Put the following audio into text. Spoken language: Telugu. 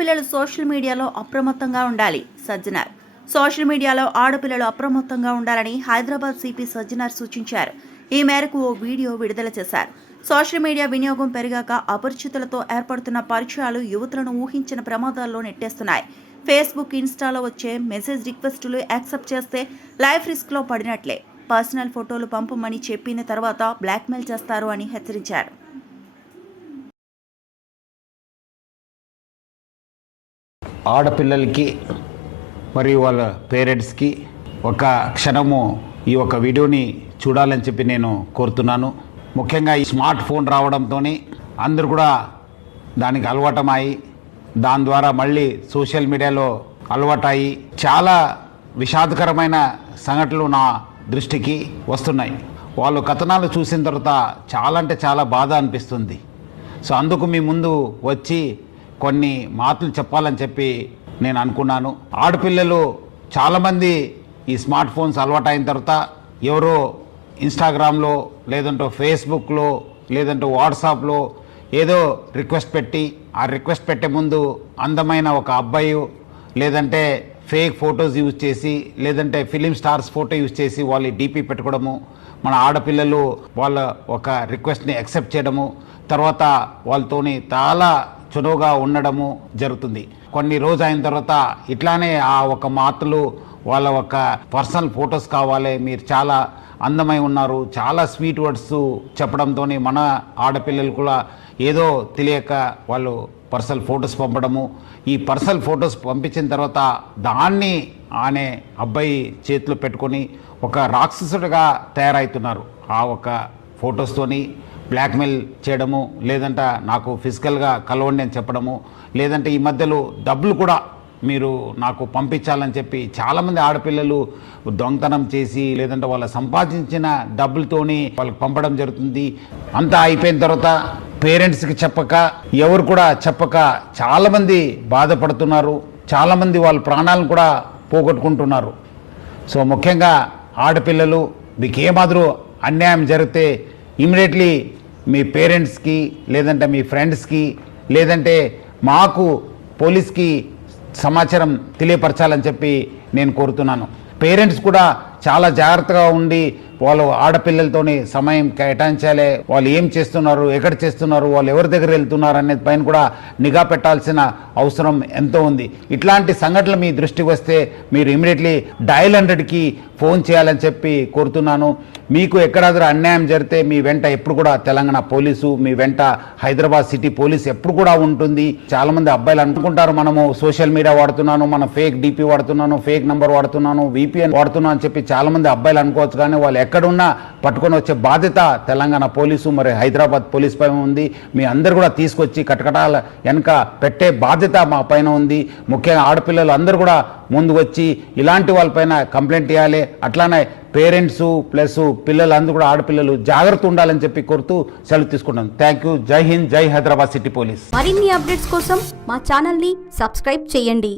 ఆడపిల్లలు సోషల్ మీడియాలో అప్రమత్తంగా ఉండాలి. సజ్జనార్ సోషల్ మీడియాలో ఆడపిల్లలు అప్రమత్తంగా ఉండాలని హైదరాబాద్ సిపి సజ్జనార్ సూచించారు. ఈ మేరకు ఓ వీడియో విడుదల చేశారు. సోషల్ మీడియా వినియోగం పెరిగాక అపరిచితులతో ఏర్పడుతున్న పరిచయాలు యువతులను ఊహించిన ప్రమాదాల్లో నెట్టేస్తున్నాయి. ఫేస్బుక్, ఇన్స్టాలో వచ్చే మెసేజ్ రిక్వెస్టులు యాక్సెప్ట్ చేస్తే లైఫ్ రిస్క్లో పడినట్లే. పర్సనల్ ఫోటోలు పంపమని చెప్పిన తర్వాత బ్లాక్మెయిల్ చేస్తారు అని హెచ్చరించారు. ఆడపిల్లలకి మరియు వాళ్ళ పేరెంట్స్కి ఒక క్షణము ఈ ఒక వీడియోని చూడాలని చెప్పి నేను కోరుతున్నాను. ముఖ్యంగా ఈ స్మార్ట్ ఫోన్ రావడంతో అందరూ కూడా దానికి అలవాటమయ్యి దాని ద్వారా మళ్ళీ సోషల్ మీడియాలో అలవాటయ్యి చాలా విషాదకరమైన సంఘటనలు నా దృష్టికి వస్తున్నాయి. వాళ్ళు కథనాలు చూసిన తర్వాత చాలా అంటే చాలా బాధ అనిపిస్తుంది. సో అందుకు మీ ముందు వచ్చి కొన్ని మాటలు చెప్పాలని చెప్పి నేను అనుకున్నాను. ఆడపిల్లలు చాలామంది ఈ స్మార్ట్ ఫోన్స్ అలవాటు అయిన తర్వాత ఎవరో ఇన్స్టాగ్రామ్లో లేదంటే ఫేస్బుక్లో లేదంటే వాట్సాప్లో ఏదో రిక్వెస్ట్ పెట్టి ఆ రిక్వెస్ట్ పెట్టే ముందు అందమైన ఒక అబ్బాయి లేదంటే ఫేక్ ఫొటోస్ యూజ్ చేసి లేదంటే ఫిలిం స్టార్స్ ఫోటో యూజ్ చేసి వాళ్ళు డీపీ పెట్టుకోవడము, మన ఆడపిల్లలు వాళ్ళ ఒక రిక్వెస్ట్ని యాక్సెప్ట్ చేయడము, తర్వాత వాళ్ళతోని చాలా చురువుగా ఉండడము జరుగుతుంది. కొన్ని రోజు అయిన తర్వాత ఇట్లానే ఆ ఒక మాటలు వాళ్ళ ఒక పర్సనల్ ఫొటోస్ కావాలి, మీరు చాలా అందమై ఉన్నారు, చాలా స్వీట్ వర్డ్స్ చెప్పడంతో మన ఆడపిల్లలు కూడా ఏదో తెలియక వాళ్ళు పర్సనల్ ఫొటోస్ పంపడము. ఈ పర్సనల్ ఫొటోస్ పంపించిన తర్వాత దాన్ని ఆనే అబ్బాయి చేతిలో పెట్టుకొని ఒక రాక్షసుడిగా తయారవుతున్నారు. ఆ ఒక ఫొటోస్తోని బ్లాక్మెయిల్ చేయడము, లేదంటే నాకు ఫిజికల్గా కలవండి అని చెప్పడము, లేదంటే ఈ మధ్యలో డబ్బులు కూడా మీరు నాకు పంపించాలని చెప్పి చాలామంది ఆడపిల్లలు దొంగతనం చేసి లేదంటే వాళ్ళ సంపాదించిన డబ్బులతోని వాళ్ళకి పంపడం జరుగుతుంది. అంతా అయిపోయిన తర్వాత పేరెంట్స్కి చెప్పక ఎవరు కూడా చెప్పక చాలామంది బాధపడుతున్నారు. చాలామంది వాళ్ళ ప్రాణాలను కూడా పోగొట్టుకుంటున్నారు. సో ముఖ్యంగా ఆడపిల్లలు మీకు ఏమాదిరూ అన్యాయం జరిగితే ఇమీడియట్లీ మీ పేరెంట్స్కి లేదంటే మీ ఫ్రెండ్స్కి లేదంటే మాకు పోలీస్కి సమాచారం తెలియపరచాలని చెప్పి నేను కోరుతున్నాను. పేరెంట్స్ కూడా చాలా జాగ్రత్తగా ఉండి వాళ్ళు ఆడపిల్లలతోని సమయం కేటాయించాలి. వాళ్ళు ఏం చేస్తున్నారు, ఎక్కడ చేస్తున్నారు, వాళ్ళు ఎవరి దగ్గర వెళ్తున్నారు అనేది పైన కూడా నిఘా పెట్టాల్సిన అవసరం ఎంతో ఉంది. ఇట్లాంటి సంఘటనలు మీ దృష్టికి వస్తే మీరు ఇమీడియట్లీ డయల్ 100కి ఫోన్ చేయాలని చెప్పి కోరుతున్నాను. మీకు ఎక్కడాದರೂ అన్యాయం జరిగితే మీ వెంట ఎప్పుడు కూడా తెలంగాణ పోలీసు, మీ వెంట హైదరాబాద్ సిటీ పోలీసు ఎప్పుడు కూడా ఉంటుంది. చాలామంది అబ్బాయిలు అనుకుంటారు మనము సోషల్ మీడియా వాడుతున్నాను, మన ఫేక్ డీపీ వాడుతున్నాను, ఫేక్ నంబర్ వాడుతున్నాను, VPN వాడుతున్నాను అని చెప్పి చాలామంది అబ్బాయిలు అనుకోవచ్చు. కానీ వాళ్ళు ఎక్కడున్నా పట్టుకొని వచ్చే బాధ్యత తెలంగాణ పోలీసు మరి హైదరాబాద్ పోలీస్ పైన ఉంది. మీ అందరు కూడా తీసుకొచ్చి కటకటాల వెనక పెట్టే బాధ్యత మా పైన ఉంది. ముఖ్యంగా ఆడపిల్లలు అందరూ కూడా ముందు వచ్చి ఇలాంటి వాళ్ళపైన కంప్లైంట్ ఇవ్వాలి. అట్లానే పేరెంట్స్ ప్లస్ పిల్లలందరూ కూడా ఆడపిల్లలు జాగ్రత్త ఉండాలని చెప్పి కోరుతూ సెలవు తీసుకుంటాను. Thank you. జై హింద్, జై హైదరాబాద్ సిటీ పోలీస్. మరిన్ని అప్డేట్స్ కోసం మా ఛానల్ ని సబ్స్క్రైబ్ చేయండి.